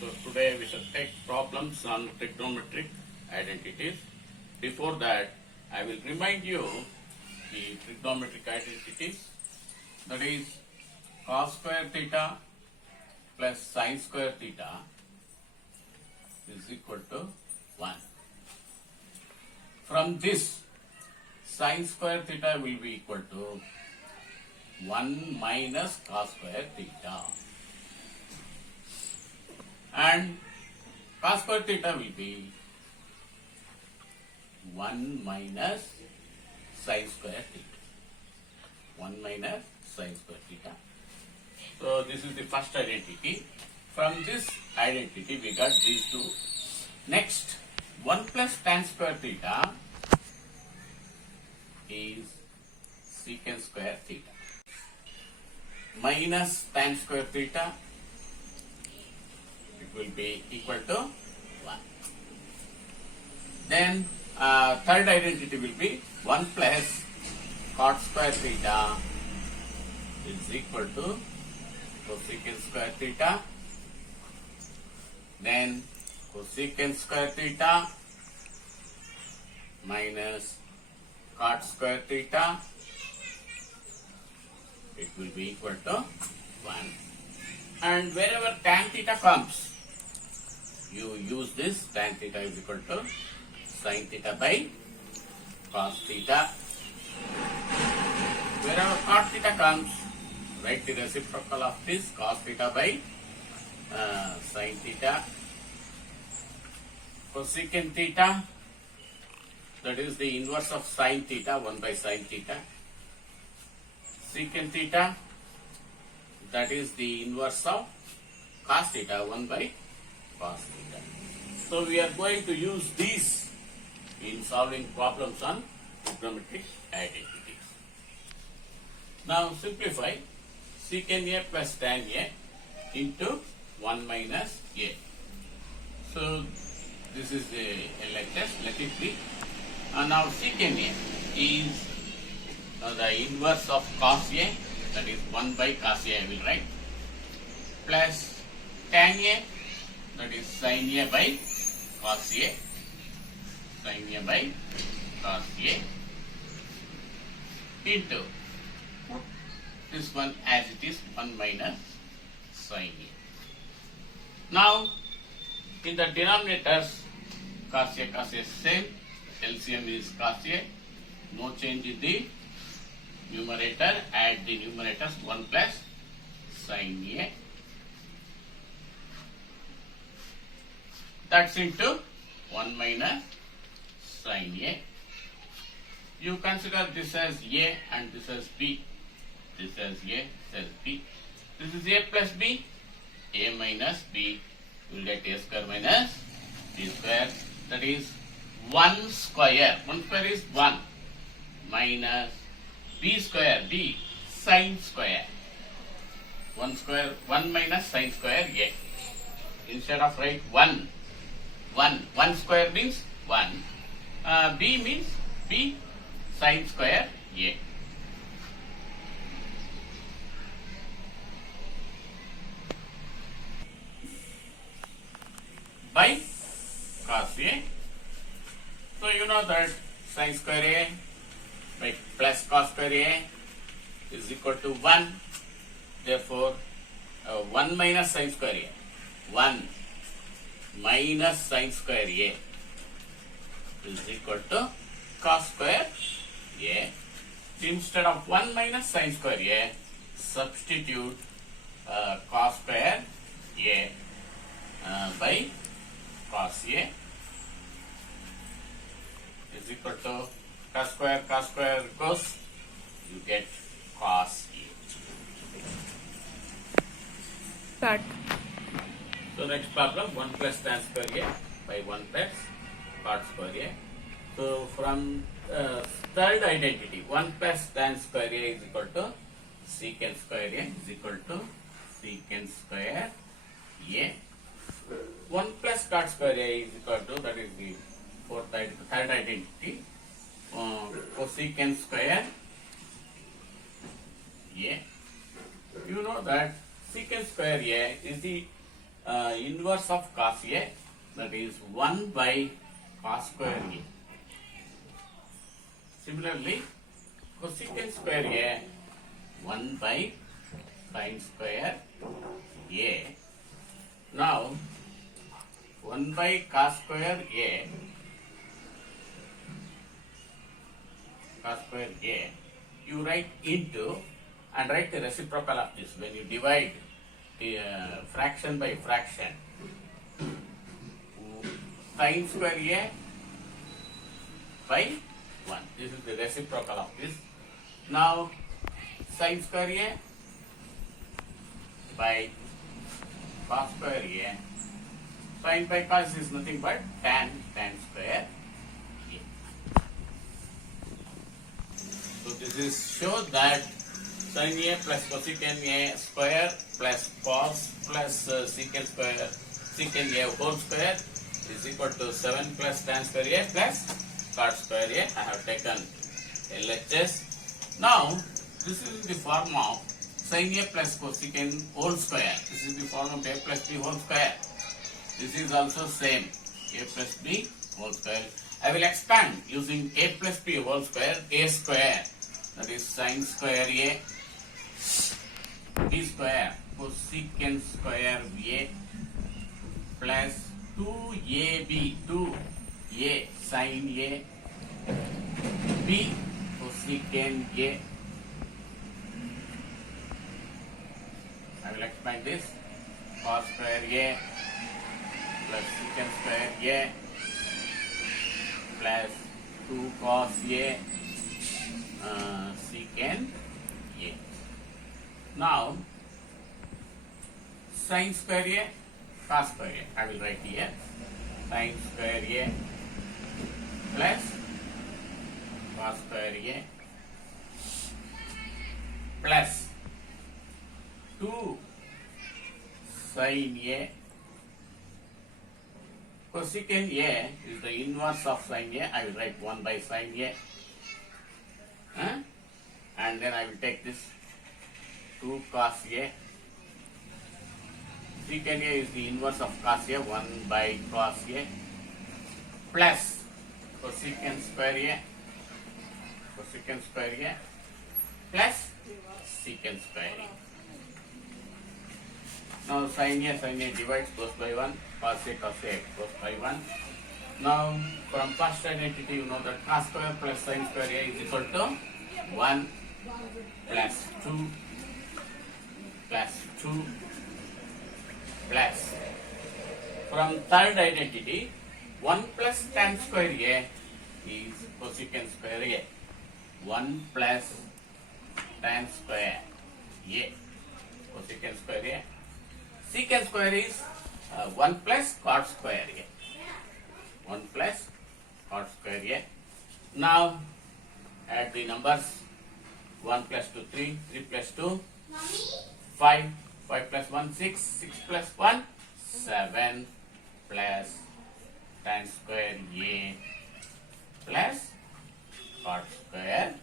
So today we shall take problems on trigonometric identities. Before that, I will remind you the trigonometric identities. That is cos square theta plus sin square theta is equal to 1. From this, sin square theta will be equal to 1 minus cos square theta. And cos square theta will be 1 minus sin square theta. 1 minus sin square theta. So this is the first identity. From this identity we got these two. Next, 1 plus tan square theta is secant square theta. Minus tan square theta, it will be equal to 1. Then third identity will be 1 plus cot square theta is equal to cosecant square theta. Then cosecant square theta minus cot square theta, it will be equal to 1. And wherever tan theta comes, you use this. Tan theta is equal to sin theta by cos theta. Wherever cot theta comes, write the reciprocal of this, cos theta by sin theta. Cosecant theta, that is the inverse of sin theta, 1 by sin theta. Secant theta, that is the inverse of cos theta, 1 by cos theta. So we are going to use these in solving problems on trigonometric identities. Now simplify secant A plus tan A into 1 minus A. So this is the LHS, let it be. Now secant A is the inverse of cos A, that is 1 by cos A I will write, plus tan A, that is sin A by cos A, sin A by cos A, into this one as it is, 1 minus sin A. Now in the denominators, cos A same, LCM is cos A, no change in the numerator, add the numerators, 1 plus sin A, that's into 1 minus sin A. You consider this as A and this as B, this as A, this as B. This is A plus B, A minus B, you will get A square minus B square, that is 1 square, 1 square is 1, minus B square, B, sin square, 1 square, 1 minus sin square A. Instead of write 1 square means 1, B means B sin square A. By cos A. So you know that sin square A by plus cos square A is equal to 1. Therefore, 1 minus sin square A. 1 minus sin square A is equal to cos square A. Instead of 1 minus sin square A, substitute cos square A by cos A is equal to cos square goes, you get cos A. Start. So next problem, 1 plus tan square A by 1 plus cot square A. So from third identity, 1 plus tan square A is equal to secant square A is equal to secant square A. 1 plus cot square A is equal to, that is the third identity, cosecant square A. You know that secant square A is the inverse of cos A, that is 1 by cos square A. Similarly, cosecant square A, 1 by sin square A. Now, 1 by cos square A, you write into and write the reciprocal of this. When you divide the fraction by fraction, sin square A by 1. This is the reciprocal of this. Now, sin square A by cos square A. Sin by cos is nothing but tan square A. So this is show that sin A plus cosecant A square plus cos plus secant A whole square is equal to 7 plus tan square A plus cot square A. I have taken LHS. Now, this is the form of sin A plus cosecant whole square. This is the form of A plus B whole square. This is also same, A plus B whole square. I will expand using A plus B whole square, A square. That is sin square A, B square, cosecant square A plus 2AB, 2A sin A, B cosecant A. I will expand this, cos square A plus secant square A plus 2 cos A secant A. Now, sin square A, cos square A. I will write here sin square A plus cos square A plus 2 sin A. Cosecant A is the inverse of sin A. I will write 1 by sin A. And then I will take this 2 cos A. Secant A is the inverse of cos A, 1 by cos A plus cosecant square A plus secant square A. Now sin A divides, goes by 1, cos A goes by 1. Now from first identity you know that cos square plus sin square A is equal to 1 plus 2 plus 2 plus. From third identity, 1 plus tan square A is cosecant square A. 1 plus tan square A, cosecant square A. Secant square is 1 plus cot square A. 1 plus cot square A. Now, add the numbers. 1 plus 2, 3, 3 plus 2, 5, 5 plus 1, 6, 6 plus 1, 7 plus tan square A plus cot square